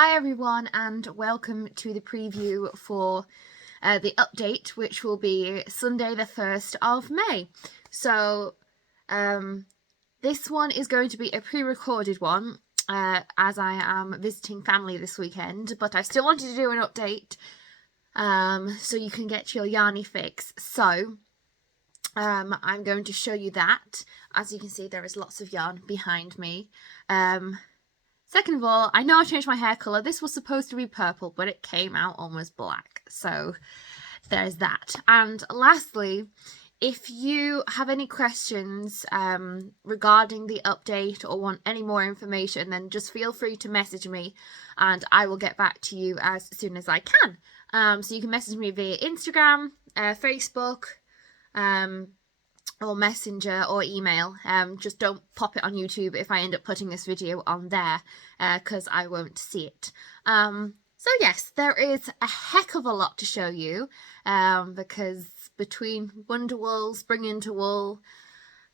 Hi everyone, and welcome to the preview for the update, which will be Sunday the 1st of May. So this one is going to be a pre-recorded one as I am visiting family this weekend, but I still wanted to do an update so you can get your yarny fix. So I'm going to show you that. As you can see, there is lots of yarn behind me. Second of all, I know I changed my hair colour. This was supposed to be purple, but it came out almost black. So there's that. And lastly, if you have any questions regarding the update or want any more information, then just feel free to message me and I will get back to you as soon as I can. So you can message me via Instagram, Facebook, or Messenger or email. Just don't pop it on YouTube if I end up putting this video on there, because I won't see it. So yes, there is a heck of a lot to show you, because between Wonderwool, Spring Into Wool,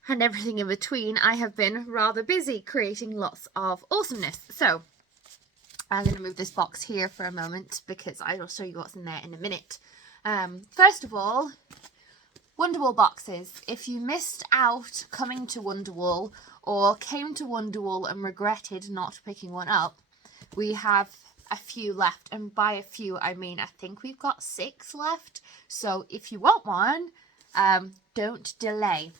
and everything in between, I have been rather busy creating lots of awesomeness. So I'm going to move this box here for a moment because I will show you what's in there in a minute. First of all, Wonderwool boxes. If you missed out coming to Wonderwool or came to Wonderwool and regretted not picking one up, we have a few left, and by a few I mean I think we've got 6 left. So if you want one, don't delay.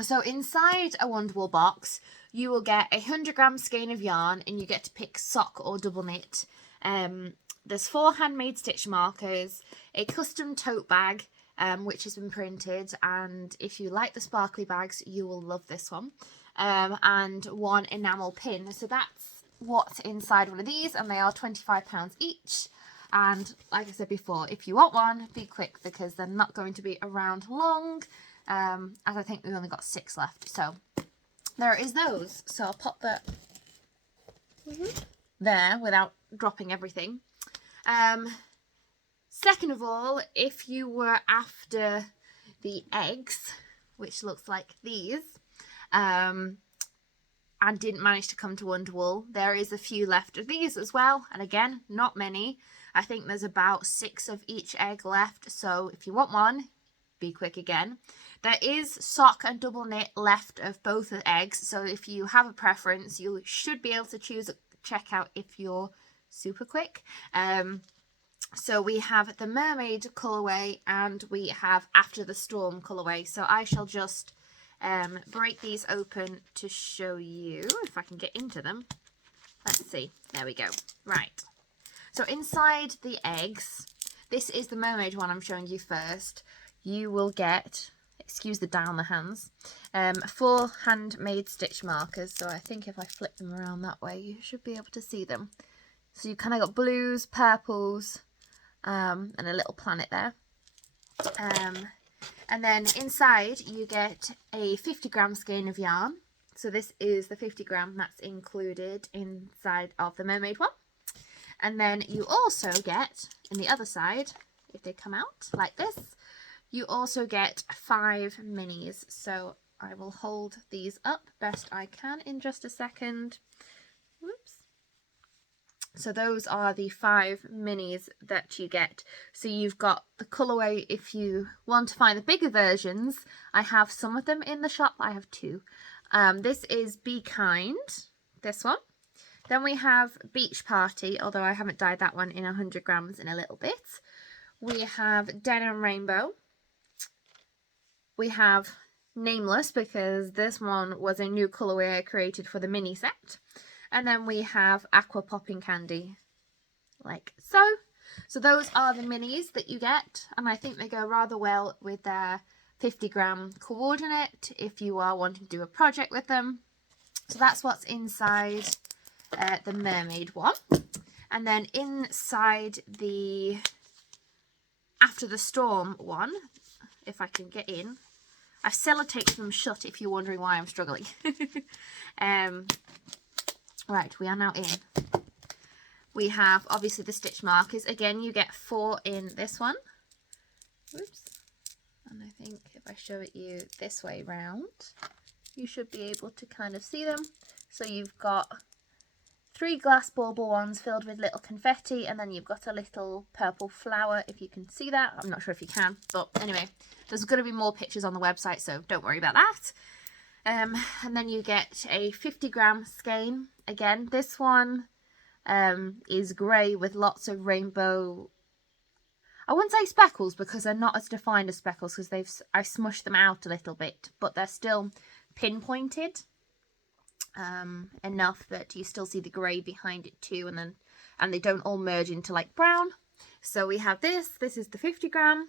So inside a Wonderwool box you will get a 100-gram skein of yarn and you get to pick sock or double knit. There's 4 handmade stitch markers, a custom tote bag, which has been printed, and if you like the sparkly bags you will love this one, and 1 enamel pin. So that's what's inside one of these, and they are £25 each. And like I said before, if you want one, be quick because they're not going to be around long, as I think we've only got 6 left. So there is those. So I'll pop that there without dropping everything. Second of all, if you were after the eggs, which looks like these, and didn't manage to come to Wonderwool, there is a few left of these as well. And again, not many. I think there's about 6 of each egg left. So if you want one, be quick again. There is sock and double knit left of both the eggs. So if you have a preference, you should be able to choose at checkout if you're super quick. So we have the Mermaid colourway and we have After the Storm colourway. So I shall just break these open to show you if I can get into them. Let's see. There we go. Right. So inside the eggs, this is the Mermaid one I'm showing you first. You will get, excuse the down the hands, 4 handmade stitch markers. So I think if I flip them around that way, you should be able to see them. So you kind of got blues, purples, and a little planet there. And then inside you get a 50-gram skein of yarn. So this is the 50-gram that's included inside of the Mermaid one. And then you also get, in the other side, if they come out like this, you also get 5 minis. So I will hold these up best I can in just a second. Whoops. So those are the 5 minis that you get. So you've got the colourway if you want to find the bigger versions. I have some of them in the shop. I have 2. This is Be Kind, this one. Then we have Beach Party, although I haven't dyed that one in 100 grams in a little bit. We have Denim Rainbow. We have Nameless, because this one was a new colourway I created for the mini set. And then we have Aqua Popping Candy, like so. So those are the minis that you get, and I think they go rather well with their 50-gram coordinate if you are wanting to do a project with them. So that's what's inside the Mermaid one. And then inside the After the Storm one, if I can get in, I've sellotaped them shut if you're wondering why I'm struggling. Right, we are now in. We have obviously the stitch markers. Again, you get 4 in this one. Oops. And I think if I show it you this way round, you should be able to kind of see them. So you've got 3 glass bauble ones filled with little confetti, and then you've got a little purple flower, if you can see that. I'm not sure if you can, but anyway, there's going to be more pictures on the website, so don't worry about that. And then you get a 50-gram skein. Again, this one is grey with lots of rainbow. I wouldn't say speckles because they're not as defined as speckles because I've smushed them out a little bit, but they're still pinpointed enough that you still see the grey behind it too, and they don't all merge into like brown. So we have this is the 50-gram,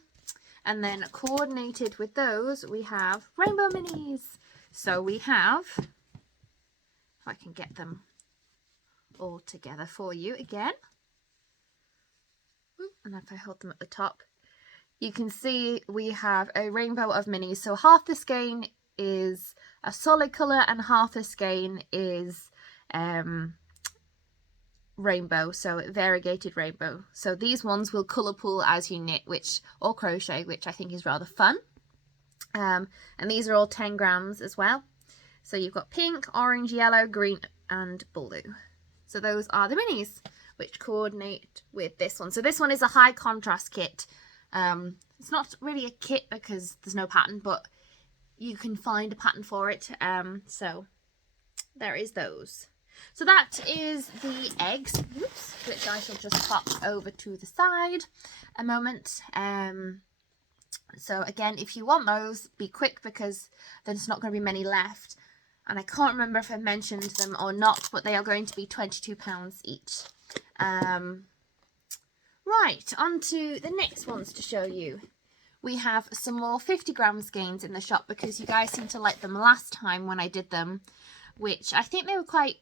and then coordinated with those we have rainbow minis. So we have, if I can get them all together for you again, and if I hold them at the top, you can see we have a rainbow of minis. So half the skein is a solid colour and half the skein is rainbow, so variegated rainbow. So these ones will colour pool as you knit, or crochet, which I think is rather fun. And these are all 10 grams as well. So you've got pink, orange, yellow, green and blue. So those are the minis which coordinate with this one. So this one is a high contrast kit. It's not really a kit because there's no pattern, but you can find a pattern for it. So there is those. So that is the eggs, which I shall just pop over to the side a moment. So again, if you want those, be quick because there's not going to be many left. And I can't remember if I mentioned them or not, but they are going to be £22 each. Right, on to the next ones to show you. We have some more 50-gram skeins in the shop because you guys seemed to like them last time when I did them, which I think they were quite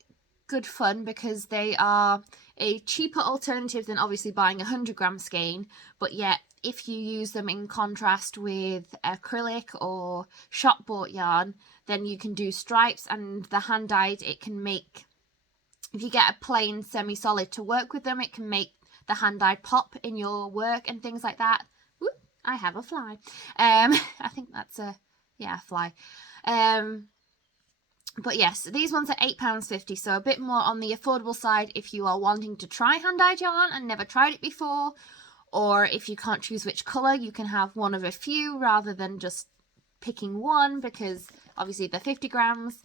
good fun because they are a cheaper alternative than obviously buying a 100-gram skein, but yet if you use them in contrast with acrylic or shop bought yarn, then you can do stripes, and the hand dyed, it can make, if you get a plain semi-solid to work with them, it can make the hand dyed pop in your work and things like that. Ooh, I have a fly. I think that's a fly. But yes, these ones are £8.50, so a bit more on the affordable side if you are wanting to try hand dyed yarn and never tried it before, or if you can't choose which colour, you can have one of a few rather than just picking one, because obviously they're 50 grams.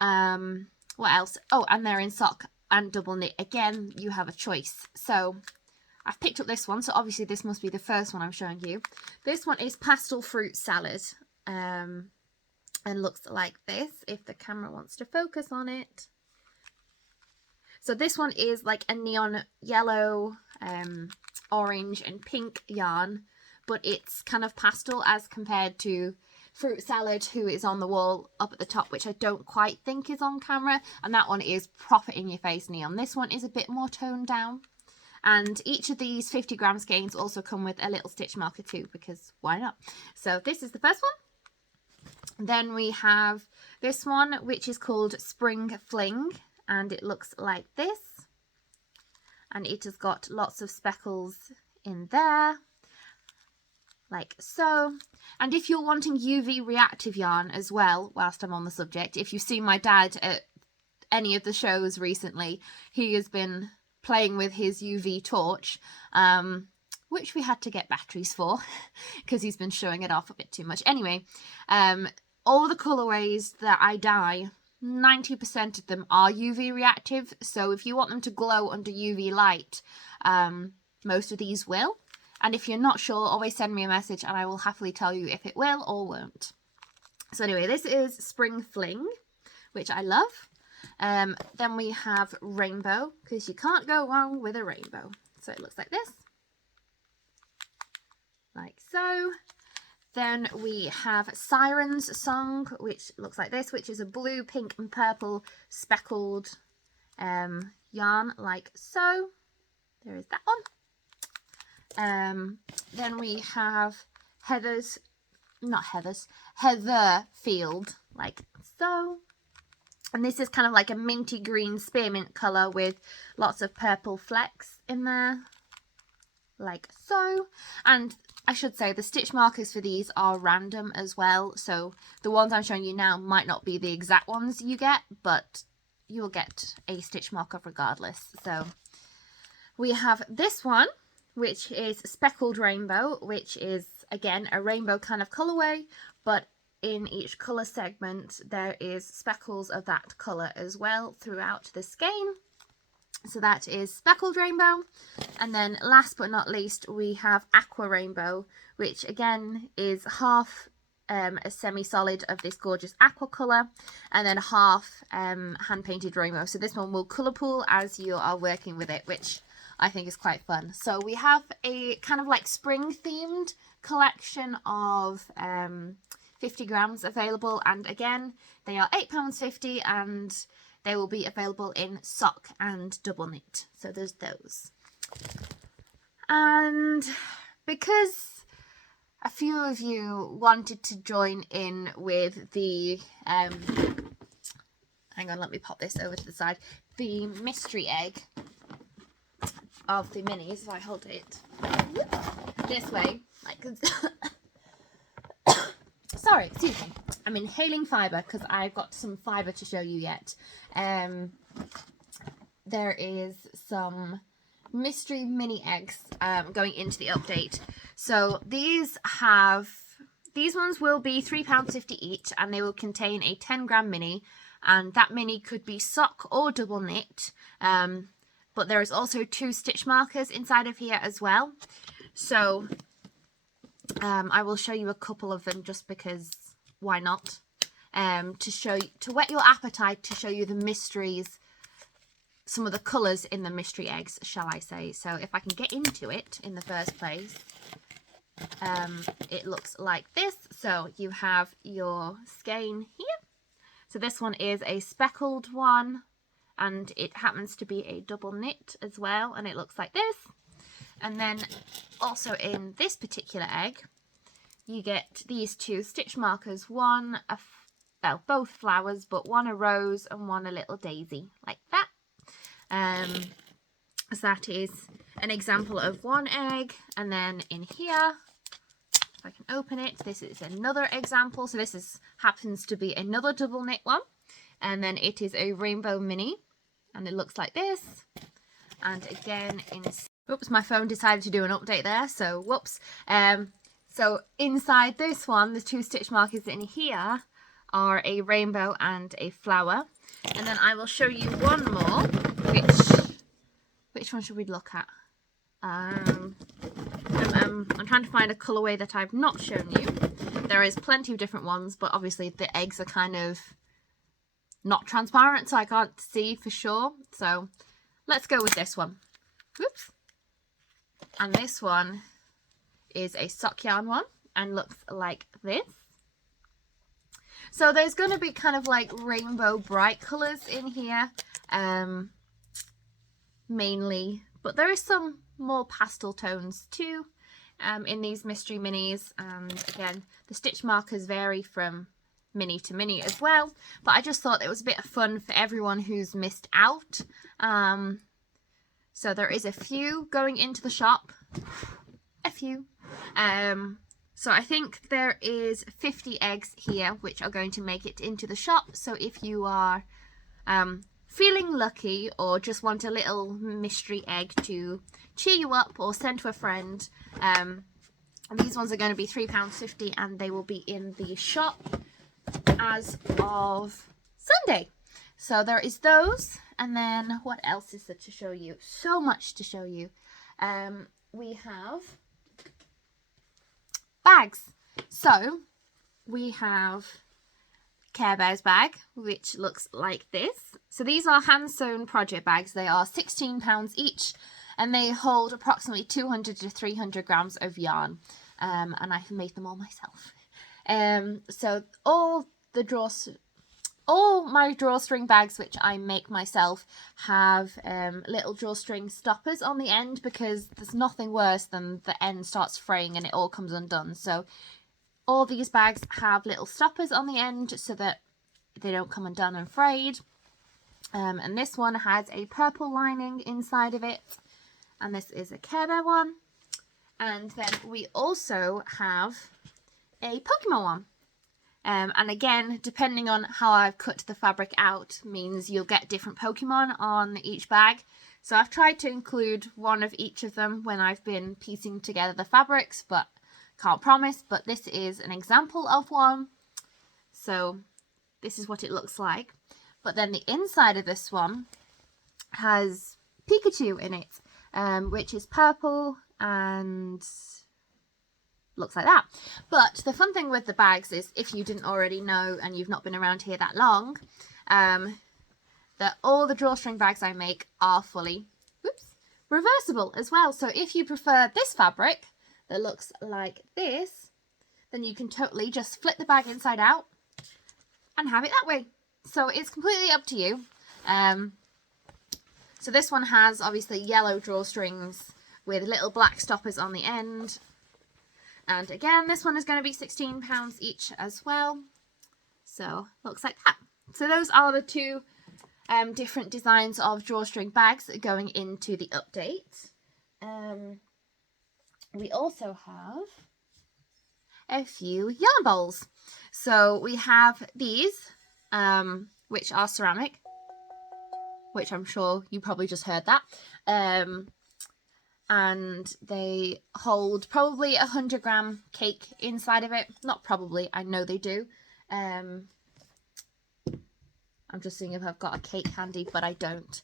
What else? Oh, and they're in sock and double knit. Again, you have a choice. So I've picked up this one, so obviously this must be the first one I'm showing you. This one is pastel fruit salad, and looks like this if the camera wants to focus on it. So this one is like a neon yellow, orange and pink yarn, but it's kind of pastel as compared to fruit salad, who is on the wall up at the top, which I don't quite think is on camera, and that one is proper in your face neon. This one is a bit more toned down, and each of these 50-gram skeins also come with a little stitch marker too, because why not? So this is the first one. Then we have this one, which is called Spring Fling, and it looks like this, and it has got lots of speckles in there, like so. And if you're wanting UV reactive yarn as well, whilst I'm on the subject, if you've seen my dad at any of the shows recently, he has been playing with his UV torch, which we had to get batteries for because he's been showing it off a bit too much. Anyway, all the colourways that I dye, 90% of them are UV reactive, so if you want them to glow under UV light, most of these will. And if you're not sure, always send me a message and I will happily tell you if it will or won't. So anyway, this is Spring Fling, which I love. Then we have Rainbow, because you can't go wrong with a rainbow. So it looks like this. Like so. Then we have Siren's Song, which looks like this, which is a blue, pink and purple speckled yarn, like so. There is that one. Then we have Heather Field, like so. And this is kind of like a minty green spearmint colour with lots of purple flecks in there, like so. And I should say the stitch markers for these are random as well, so the ones I'm showing you now might not be the exact ones you get, but you will get a stitch marker regardless. So we have this one, which is Speckled Rainbow, which is again a rainbow kind of colorway, but in each color segment there is speckles of that color as well throughout the skein. So that is Speckled Rainbow. And then last but not least, we have Aqua Rainbow, which again is half a semi-solid of this gorgeous aqua colour, and then half hand-painted rainbow. So this one will colour pool as you are working with it, which I think is quite fun. So we have a kind of like spring-themed collection of 50 grams available, and again, they are £8.50, and they will be available in sock and double knit. So there's those. And because a few of you wanted to join in with the, hang on, let me pop this over to the side, the mystery egg of the minis, if I hold it this way, like, sorry, excuse me, I'm inhaling fibre because I've got some fibre to show you yet. There is some mystery mini eggs going into the update. So these ones will be £3.50 each, and they will contain a 10-gram mini, and that mini could be sock or double knit, but there is also 2 stitch markers inside of here as well. So I will show you a couple of them just because why not, to whet your appetite, to show you the mysteries, some of the colours in the mystery eggs, shall I say. So if I can get into it in the first place, it looks like this. So you have your skein here. So this one is a speckled one, and it happens to be a double knit as well, and it looks like this. And then also in this particular egg, you get these 2 stitch markers, one well, both flowers, but one a rose and one a little daisy, like that. So that is an example of one egg. And then in here, if I can open it, this is another example. So this happens to be another double knit one, and then it is a rainbow mini, and it looks like this. And again, oops, my phone decided to do an update there, so whoops. So inside this one, the 2 stitch markers in here are a rainbow and a flower. And then I will show you one more, which one should we look at? I'm trying to find a colourway that I've not shown you. There is plenty of different ones, but obviously the eggs are kind of not transparent, so I can't see for sure. So let's go with this one. Whoops. And this one is a sock yarn one and looks like this. So there's going to be kind of like rainbow bright colours in here, mainly, but there is some more pastel tones too in these mystery minis. And again, the stitch markers vary from mini to mini as well, but I just thought it was a bit of fun for everyone who's missed out. So there is a few going into the shop, a few. So I think there is 50 eggs here which are going to make it into the shop. So if you are feeling lucky or just want a little mystery egg to cheer you up or send to a friend, these ones are going to be £3.50, and they will be in the shop as of Sunday. So there is those. And then what else is there to show you? So much to show you. We have bags. So we have Care Bears bag, which looks like this. So these are hand sewn project bags. They are £16 each, and they hold approximately 200 to 300 grams of yarn. And I have made them all myself. So all my drawstring bags, which I make myself, have little drawstring stoppers on the end, because there's nothing worse than the end starts fraying and it all comes undone. So all these bags have little stoppers on the end so that they don't come undone and frayed. And this one has a purple lining inside of it, and this is a Care Bear one. And then we also have a Pokemon one. And again, depending on how I've cut the fabric out means you'll get different Pokemon on each bag. So I've tried to include one of each of them when I've been piecing together the fabrics, but can't promise. But this is an example of one. So this is what it looks like. But then the inside of this one has Pikachu in it, which is purple and looks like that. But the fun thing with the bags is, if you didn't already know and you've not been around here that long, that all the drawstring bags I make are fully reversible as well. So if you prefer this fabric that looks like this, then you can totally just flip the bag inside out and have it that way. So it's completely up to you. So this one has obviously yellow drawstrings with little black stoppers on the end. And again, this one is going to be £16 each as well. So looks like that. So those are the two different designs of drawstring bags going into the update. We also have a few yarn bowls. So we have these, which are ceramic, which I'm sure you probably just heard that. And they hold probably 100-gram cake inside of it. Not probably, I know they do. I'm just seeing if I've got a cake handy, but I don't.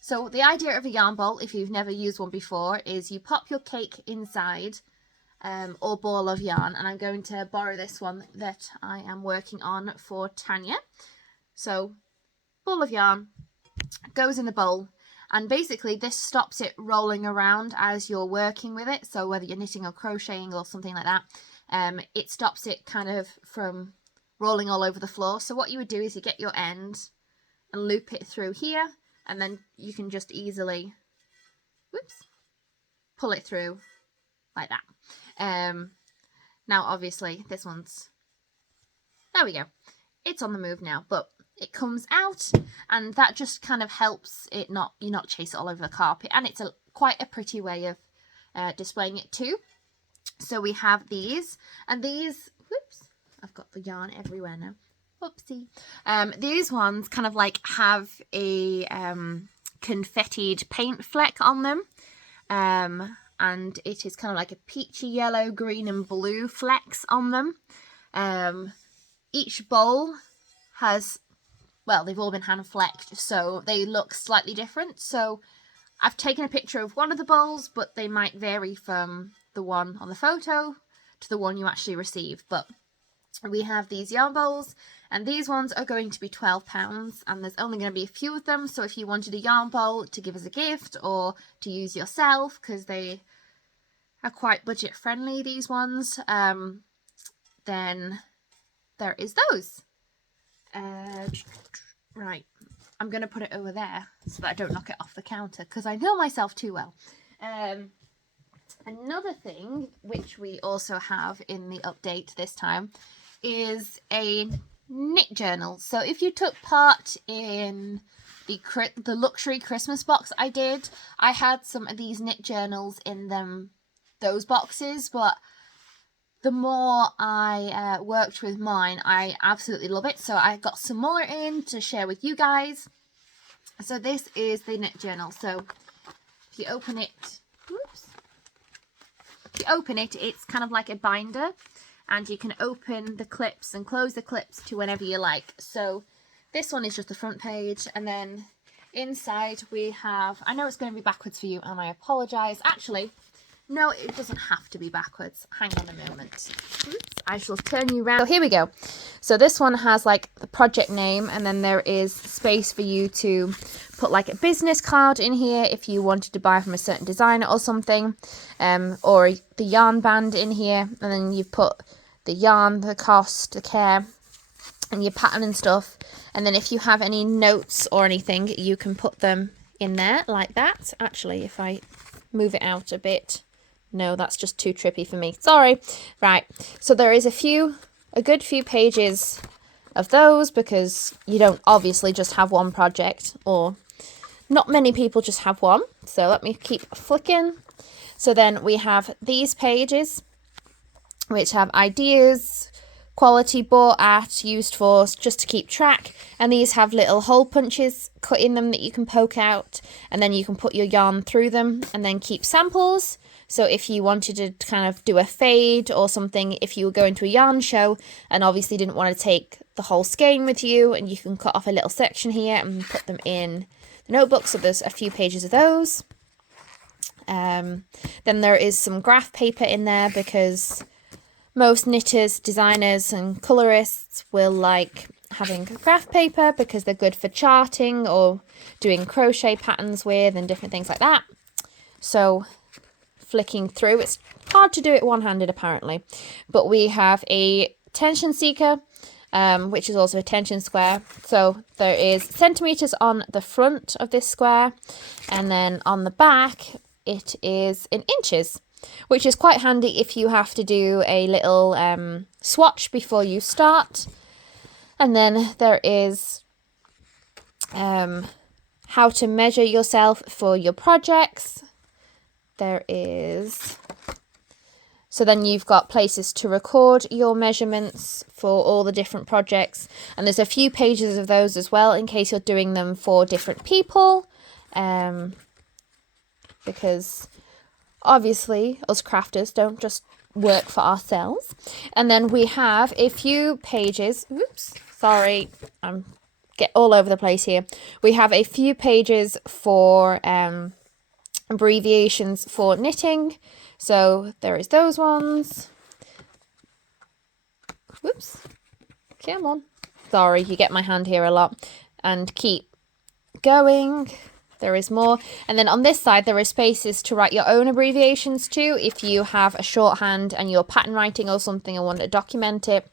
So the idea of a yarn bowl, if you've never used one before, is you pop your cake inside or ball of yarn. And I'm going to borrow this one that I am working on for Tanya. So ball of yarn goes in the bowl. And basically this stops it rolling around as you're working with it. So whether you're knitting or crocheting or something like that, it stops it kind of from rolling all over the floor. So what you would do is you get your end and loop it through here, and then you can just easily, pull it through like that. Now obviously this one's, there we go. It's on the move now, but it comes out, and that just kind of helps it not chase it all over the carpet, and it's quite a pretty way of displaying it too. So we have these, and these, I've got the yarn everywhere now, whoopsie. These ones kind of like have a confettied paint fleck on them, and it is kind of like a peachy yellow, green and blue flecks on them. Each bowl has, well, they've all been hand flecked, so they look slightly different. So I've taken a picture of one of the bowls, but they might vary from the one on the photo to the one you actually receive. But we have these yarn bowls, and these ones are going to be £12, and there's only going to be a few of them. So if you wanted a yarn bowl to give as a gift or to use yourself, because they are quite budget friendly, these ones, then there is those. Right, I'm going to put it over there so that I don't knock it off the counter, because I know myself too well. Another thing which we also have in the update this time is a knit journal. So if you took part in the luxury Christmas box I did, I had some of these knit journals in those boxes, but the more I worked with mine, I absolutely love it. So I got some more in to share with you guys. So this is the knit journal. So if you open it, it's kind of like a binder, and you can open the clips and close the clips to whenever you like. So this one is just the front page, and then inside we have, I know it's going to be backwards for you, and I apologise. Actually, no, it doesn't have to be backwards. Hang on a moment. I shall turn you around. So here we go. So this one has like the project name, and then there is space for you to put like a business card in here if you wanted to buy from a certain designer or something, or the yarn band in here, and then you put the yarn, the cost, the care, and your pattern and stuff. And then if you have any notes or anything, you can put them in there like that. Actually, if I move it out a bit. No, that's just too trippy for me. Sorry. Right. So there is a good few pages of those, because you don't obviously just have one project, or not many people just have one. So let me keep flicking. So then we have these pages, which have ideas, quality, bought at, used for, just to keep track. And these have little hole punches cut in them that you can poke out, and then you can put your yarn through them and then keep samples. So if you wanted to kind of do a fade or something, if you were going to a yarn show and obviously didn't want to take the whole skein with you, and you can cut off a little section here and put them in the notebook. So there's a few pages of those. Then there is some graph paper in there because most knitters, designers and colorists will like having graph paper because they're good for charting or doing crochet patterns with and different things like that. So flicking through, it's hard to do it one-handed apparently, but we have a tension seeker, which is also a tension square. So there is centimeters on the front of this square, and then on the back it is in inches, which is quite handy if you have to do a little swatch before you start. And then there is how to measure yourself for your projects. There is, so then you've got places to record your measurements for all the different projects, and there's a few pages of those as well in case you're doing them for different people, because obviously us crafters don't just work for ourselves. And then we have a few pages, oops, sorry, I'm get all over the place here. We have a few pages for abbreviations for knitting. So there is those ones. Whoops. Come on. Sorry, you get my hand here a lot. And keep going. There is more. And then on this side, there are spaces to write your own abbreviations too. If you have a shorthand and you're pattern writing or something and want to document it,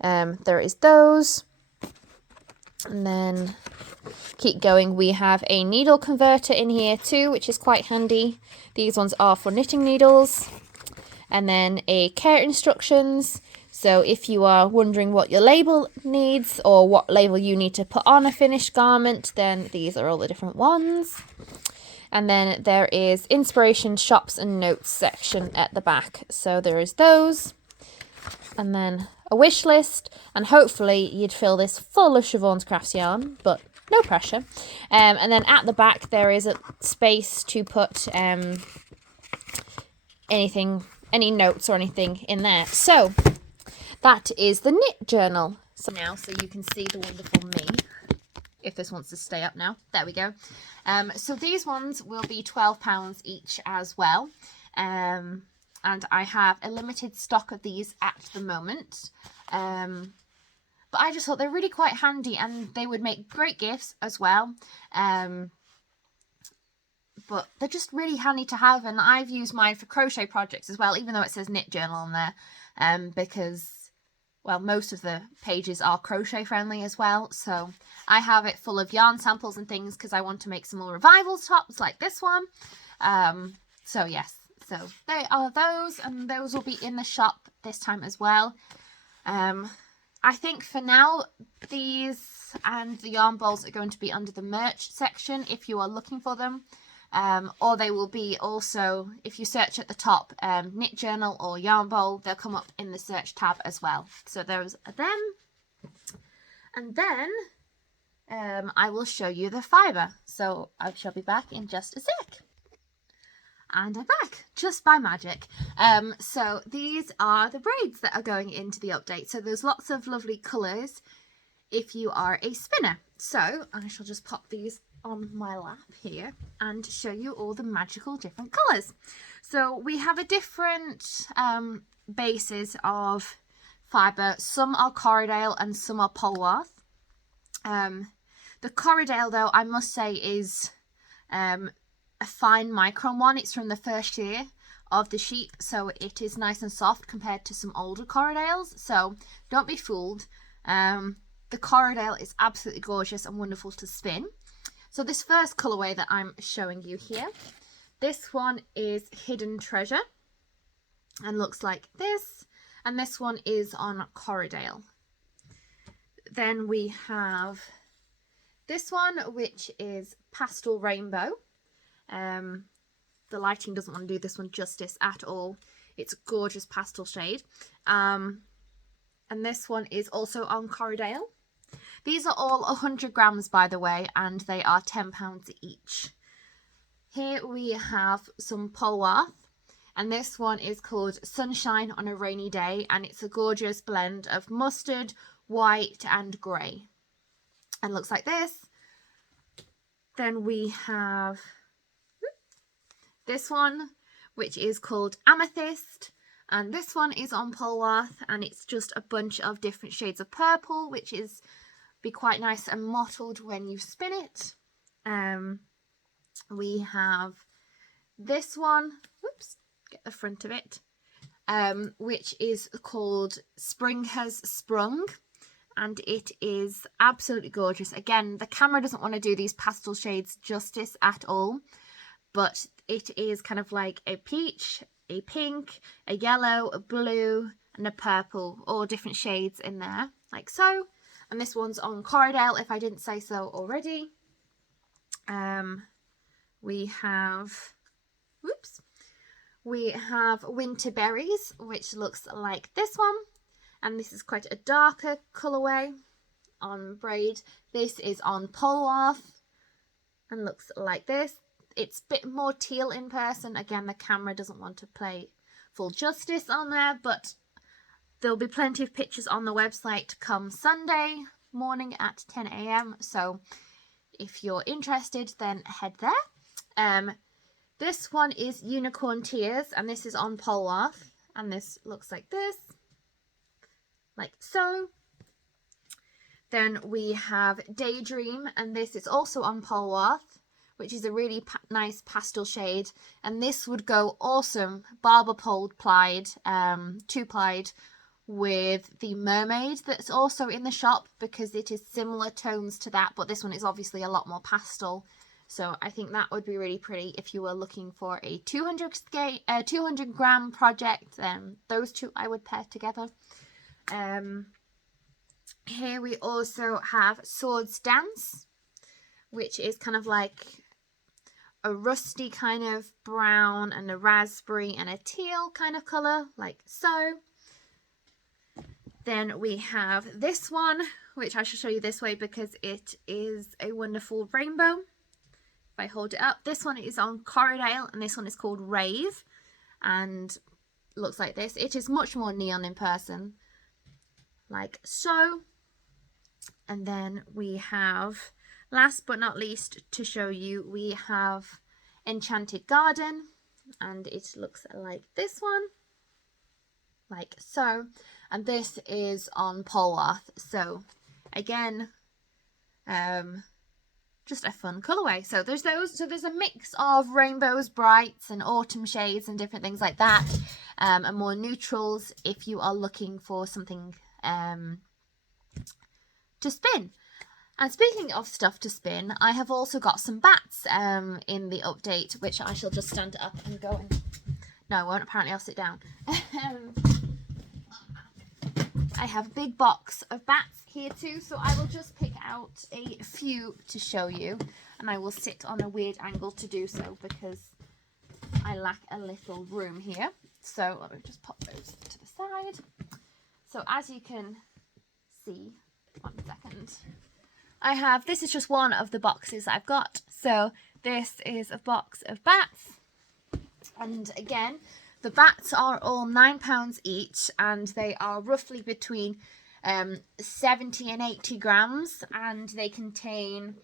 there is those. And then keep going. We have a needle converter in here too, which is quite handy. These ones are for knitting needles. And then a care instructions. So if you are wondering what your label needs or what label you need to put on a finished garment, then these are all the different ones. And then there is inspiration, shops and notes section at the back. So there is those. And then a wish list, and hopefully you'd fill this full of SiobhansCrafts yarn, but no pressure. And then at the back there is a space to put anything, any notes or anything in there. So that is the knit journal. So now, so you can see the wonderful me, if this wants to stay up now. There we go. So these ones will be £12 each as well. And I have a limited stock of these at the moment. But I just thought they're really quite handy, and they would make great gifts as well. But they're just really handy to have, and I've used mine for crochet projects as well, even though it says knit journal on there, because, well, most of the pages are crochet friendly as well. So I have it full of yarn samples and things because I want to make some more revivals tops like this one. So yes. So they are those, and those will be in the shop this time as well. I think for now, these and the yarn bowls are going to be under the merch section if you are looking for them. Or they will be also, if you search at the top, knit journal or yarn bowl, they'll come up in the search tab as well. So those are them. And then I will show you the fibre. So I shall be back in just a sec. And I'm back, just by magic. So these are the braids that are going into the update. So there's lots of lovely colours if you are a spinner. So I shall just pop these on my lap here and show you all the magical different colours. So we have a different bases of fibre. Some are Corriedale and some are Polwarth. The Corriedale, though, I must say is a fine micron one. It's from the first year of the sheep, so it is nice and soft compared to some older Corriedales, so don't be fooled. The Corriedale is absolutely gorgeous and wonderful to spin. So this first colourway that I'm showing you here, this one is Hidden Treasure and looks like this, and this one is on Corriedale. Then we have this one, which is Pastel Rainbow. The lighting doesn't want to do this one justice at all. It's a gorgeous pastel shade. and this one is also on Corriedale. These are all 100 grams, by the way, and they are £10 each. Here we have some Polwarth, and this one is called Sunshine on a Rainy Day, and it's a gorgeous blend of mustard, white and grey, and looks like this. Then we have this one, which is called Amethyst, and this one is on Polwarth, and it's just a bunch of different shades of purple, which is be quite nice and mottled when you spin it. We have this one, whoops, get the front of it, which is called Spring Has Sprung, and it is absolutely gorgeous. Again, the camera doesn't want to do these pastel shades justice at all, but it is kind of like a peach, a pink, a yellow, a blue and a purple, all different shades in there, like so. And this one's on Corriedale, if I didn't say so already. We have Winter Berries, which looks like this one, and this is quite a darker colourway on braid. This is on Polwarth and looks like this. It's a bit more teal in person. Again, the camera doesn't want to play full justice on there, but there'll be plenty of pictures on the website come Sunday morning at 10 AM. So if you're interested, then head there. This one is Unicorn Tears, and this is on Polwarth, and this looks like this, like so. Then we have Daydream, and this is also on Polwarth, which is a really nice pastel shade, and this would go awesome barber pole plied, 2-plied, with the Mermaid that's also in the shop, because it is similar tones to that, but this one is obviously a lot more pastel. So I think that would be really pretty if you were looking for a 200 gram project. Then those two I would pair together. Here we also have Swords Dance, which is kind of like a rusty kind of brown and a raspberry and a teal kind of colour, like so. Then we have this one, which I shall show you this way because it is a wonderful rainbow. If I hold it up, this one is on Corriedale, and this one is called Rave, and looks like this. It is much more neon in person, like so. And then we have, last but not least to show you, we have Enchanted Garden, and it looks like this one, like so. And this is on Polwarth. So again, just a fun colourway. So there's those. So there's a mix of rainbows, brights and autumn shades and different things like that, and more neutrals if you are looking for something to spin. And speaking of stuff to spin, I have also got some bats in the update, which I shall just stand up and go and... No, I won't. Apparently I'll sit down. I have a big box of bats here too, so I will just pick out a few to show you, and I will sit on a weird angle to do so because I lack a little room here. So let me just pop those to the side. So as you can see, 1 second, this is just one of the boxes I've got. So this is a box of bats, and again, the bats are all £9 each, and they are roughly between 70 and 80 grams, and they contain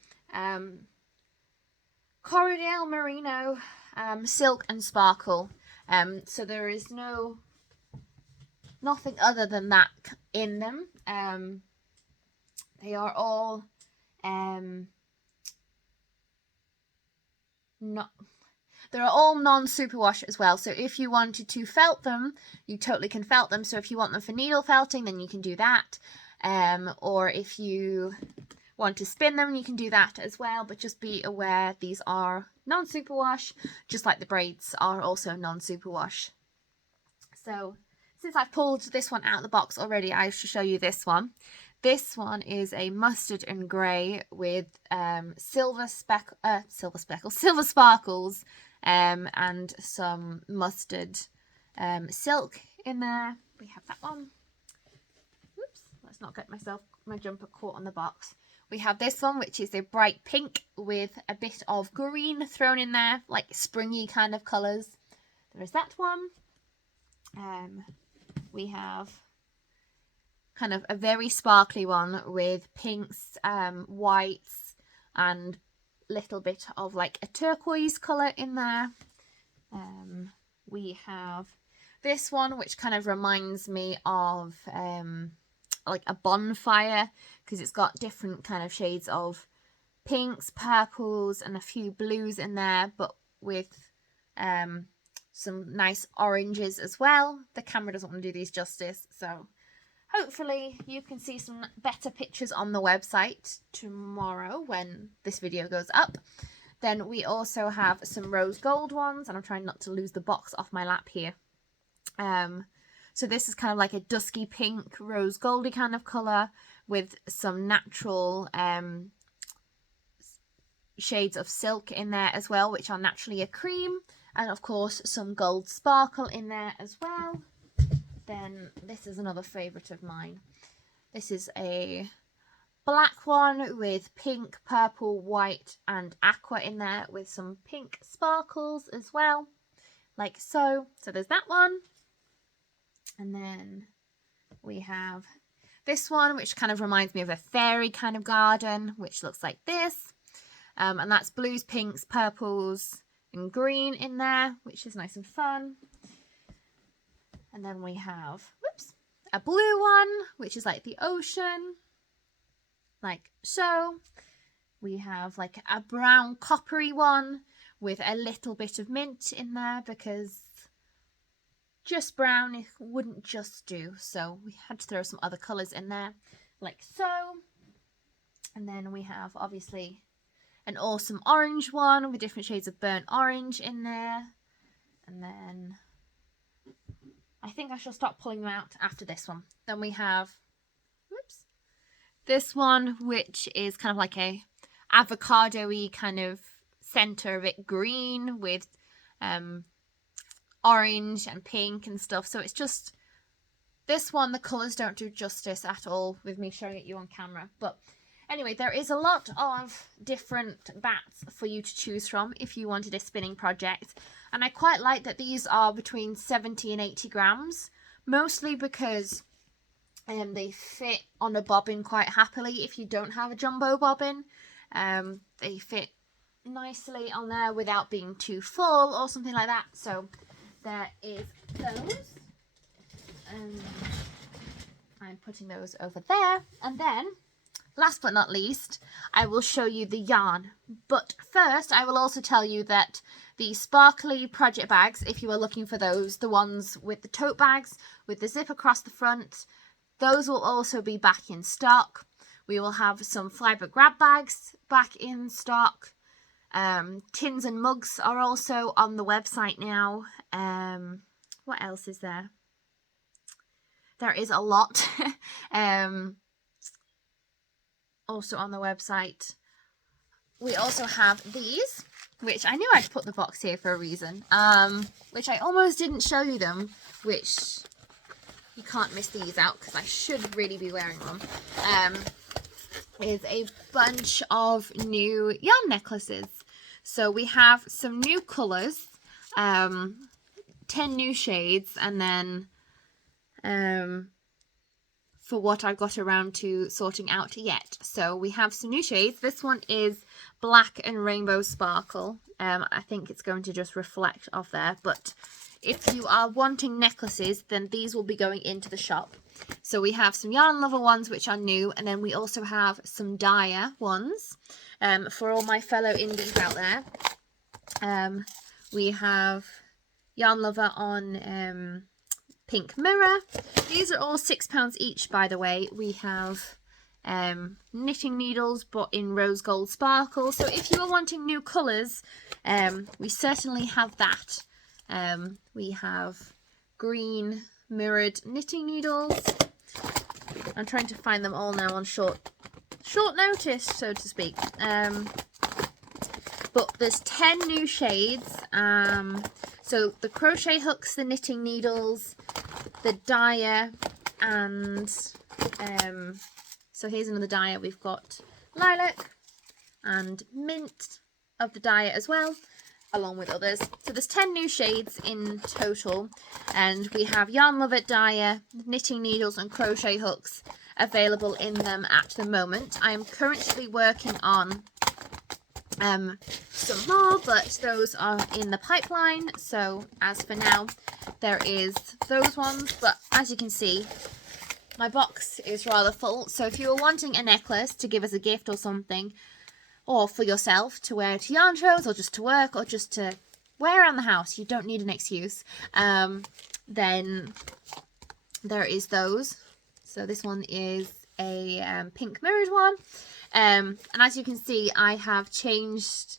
Corriedale Merino, silk and sparkle. So there is nothing other than that in them. They are all they're all non-superwash as well. So if you wanted to felt them, you totally can felt them. So if you want them for needle felting, then you can do that. Or if you want to spin them, you can do that as well. But just be aware these are non-superwash, just like the braids are also non-superwash. So since I've pulled this one out of the box already, I should show you this one. This one is a mustard and grey with silver sparkles and some mustard silk in there. We have that one. let's not get my jumper caught on the box. We have this one, which is a bright pink with a bit of green thrown in there, like springy kind of colours. There is that one. We have kind of a very sparkly one with pinks, whites, and little bit of like a turquoise colour in there. We have this one, which kind of reminds me of like a bonfire, because it's got different kind of shades of pinks, purples, and a few blues in there, but with some nice oranges as well. The camera doesn't want to do these justice, so hopefully you can see some better pictures on the website tomorrow when this video goes up. Then we also have some rose gold ones, and I'm trying not to lose the box off my lap here. So this is kind of like a dusky pink, rose goldy kind of colour with some natural shades of silk in there as well, which are naturally a cream, and of course some gold sparkle in there as well. Then this is another favourite of mine. This is a black one with pink, purple, white and aqua in there with some pink sparkles as well, like so. So there's that one. And then we have this one, which kind of reminds me of a fairy kind of garden, which looks like this. And that's blues, pinks, purples and green in there, which is nice and fun. And then we have, whoops, a blue one, which is like the ocean, like so. We have like a brown coppery one with a little bit of mint in there, because just brown it wouldn't just do, so we had to throw some other colours in there, like so. And then we have obviously an awesome orange one with different shades of burnt orange in there. And then I think I shall stop pulling them out after this one. Then we have, whoops, this one, which is kind of like a avocado-y kind of centre of it, green with orange and pink and stuff. So it's just, this one, the colours don't do justice at all with me showing it you on camera. But anyway, there is a lot of different bats for you to choose from if you wanted a spinning project. And I quite like that these are between 70 and 80 grams, mostly because they fit on a bobbin quite happily if you don't have a jumbo bobbin. They fit nicely on there without being too full or something like that. So there is those. I'm putting those over there. And then, last but not least, I will show you the yarn. But first, I will also tell you that the sparkly project bags, if you are looking for those, the ones with the tote bags, with the zip across the front, those will also be back in stock. We will have some fibre grab bags back in stock. Tins and mugs are also on the website now. What else is there? There is a lot also on the website. We also have these, which I knew I'd put the box here for a reason, which I almost didn't show you them, which you can't miss these out because I should really be wearing them. Is a bunch of new yarn necklaces. So we have some new colours, 10 new shades, and then for what I've got around to sorting out yet. So we have some new shades. This one is black and rainbow sparkle. I think it's going to just reflect off there, but if you are wanting necklaces, then these will be going into the shop. So we have some Yarn Lover ones, which are new, and then we also have some Dyer ones for all my fellow indies out there. We have Yarn Lover on Pink Mirror. These are all £6 each, by the way. We have knitting needles, but in rose gold sparkle. So if you are wanting new colours, we certainly have that. We have green mirrored knitting needles. I'm trying to find them all now on short notice, so to speak. But there's 10 new shades. So the crochet hooks, the knitting needles, the Dyer, and So here's another dye. We've got lilac and mint of the dye as well, along with others. So there's 10 new shades in total, and we have yarn lover dye, knitting needles and crochet hooks available in them at the moment. I am currently working on some more, but those are in the pipeline. So as for now, there is those ones, but as you can see, my box is rather full. So if you were wanting a necklace to give as a gift or something, or for yourself to wear to yarn shows, or just to work, or just to wear around the house, you don't need an excuse, then there is those. So this one is a pink mirrored one, and as you can see, I have changed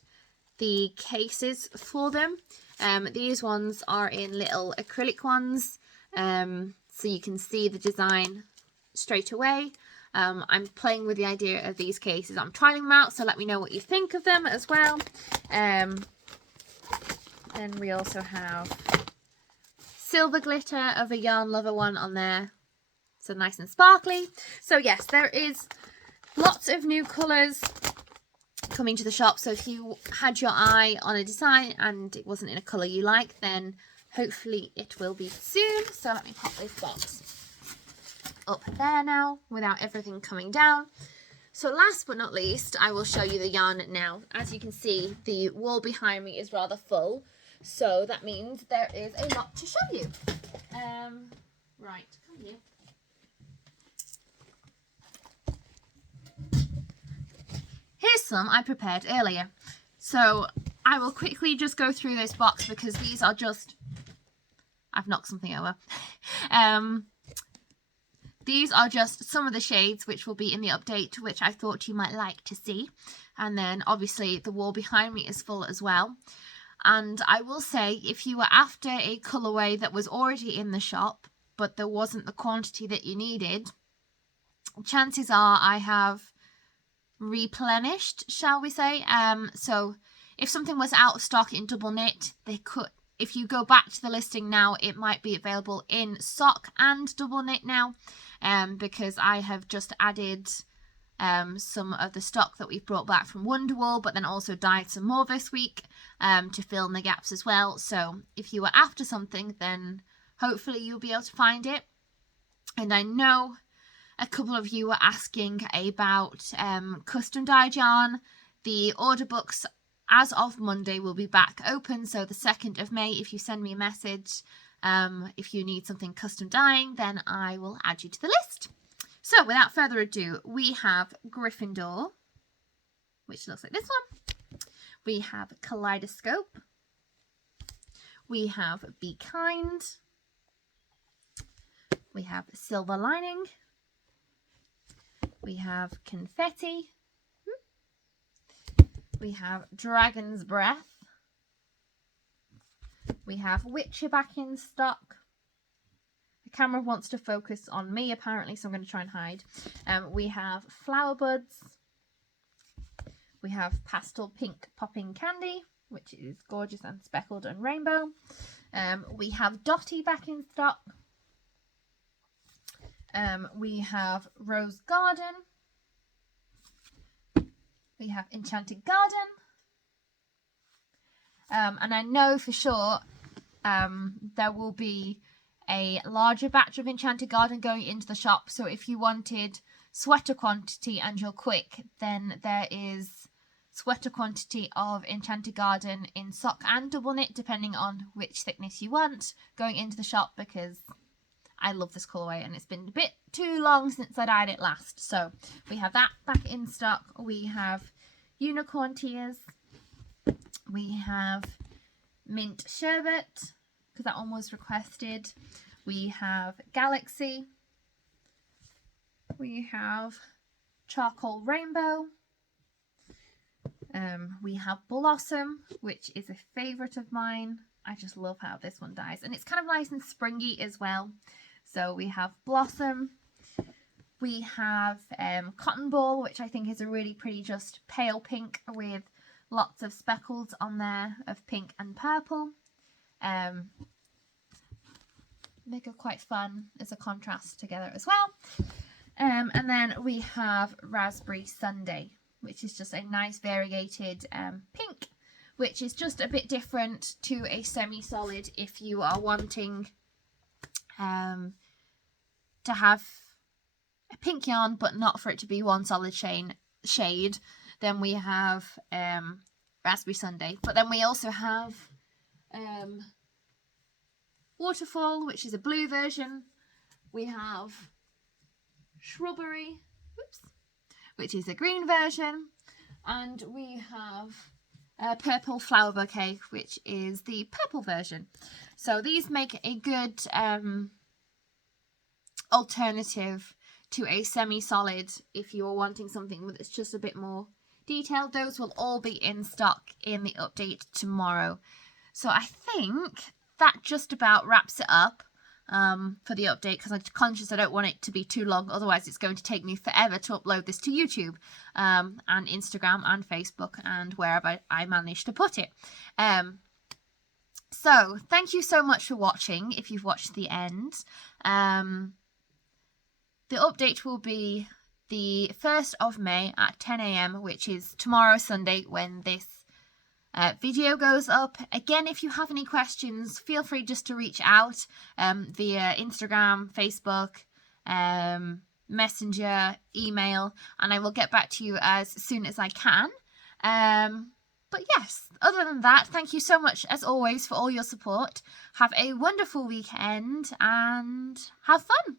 the cases for them. These ones are in little acrylic ones, so you can see the design straight away. I'm playing with the idea of these cases. I'm trying them out, so let me know what you think of them as well. Then we also have silver glitter of a yarn lover one on there, so nice and sparkly. So yes, there is lots of new colours coming to the shop. So if you had your eye on a design and it wasn't in a colour you like, then hopefully it will be soon. So let me pop this box up there now without everything coming down. So last but not least, I will show you the yarn now. As you can see, the wall behind me is rather full, so that means there is a lot to show you. Right, come here. Here's some I prepared earlier. So I will quickly just go through this box because these are just, I've knocked something over. These are just some of the shades which will be in the update, which I thought you might like to see. And then obviously the wall behind me is full as well. And I will say, if you were after a colourway that was already in the shop, but there wasn't the quantity that you needed, chances are I have replenished, shall we say. So if something was out of stock in double knit, they could, if you go back to the listing now, it might be available in sock and double knit now, because I have just added some of the stock that we've brought back from Wonderwall, but then also dyed some more this week to fill in the gaps as well. So if you were after something, then hopefully you'll be able to find it. And I know a couple of you were asking about custom dyed yarn. The order books as of Monday will be back open, so the 2nd of May, if you send me a message, if you need something custom dyeing, then I will add you to the list. So without further ado, we have Gryffindor, which looks like this one. We have Kaleidoscope. We have Be Kind. We have Silver Lining. We have Confetti. We have Dragon's Breath. We have Witcher back in stock. The camera wants to focus on me apparently, so I'm going to try and hide. We have Flower Buds. We have Pastel Pink Popping Candy, which is gorgeous and speckled and rainbow. We have Dotty back in stock. We have Rose Garden. We have Enchanted Garden. And I know for sure there will be a larger batch of Enchanted Garden going into the shop. So if you wanted sweater quantity and you're quick, then there is sweater quantity of Enchanted Garden in sock and double knit, depending on which thickness you want, going into the shop, because I love this colourway and it's been a bit too long since I dyed it last. So we have that back in stock. We have Unicorn Tears. We have Mint Sherbet, because that one was requested. We have Galaxy. We have Charcoal Rainbow. We have Blossom, which is a favourite of mine. I just love how this one dyes. And it's kind of nice and springy as well. So we have Blossom. We have Cotton Ball, which I think is a really pretty just pale pink with lots of speckles on there of pink and purple. Make it quite fun as a contrast together as well. And then we have Raspberry Sundae, which is just a nice variegated pink, which is just a bit different to a semi-solid if you are wanting to have a pink yarn but not for it to be one solid shade. Then we have Raspberry Sundae, but then we also have Waterfall, which is a blue version. We have Shrubbery, which is a green version, and we have Purple Flower Bouquet, which is the purple version. So these make a good alternative to a semi-solid if you are wanting something that's just a bit more detailed. Those will all be in stock in the update tomorrow. So I think that just about wraps it up for the update, because I'm conscious I don't want it to be too long, otherwise it's going to take me forever to upload this to YouTube and Instagram and Facebook and wherever I manage to put it. So thank you so much for watching if you've watched to the end. The update will be the 1st of May at 10 AM, which is tomorrow, Sunday, when this video goes up. Again, if you have any questions, feel free just to reach out via Instagram, Facebook, Messenger, email, and I will get back to you as soon as I can. But yes, other than that, thank you so much as always for all your support. Have a wonderful weekend and have fun.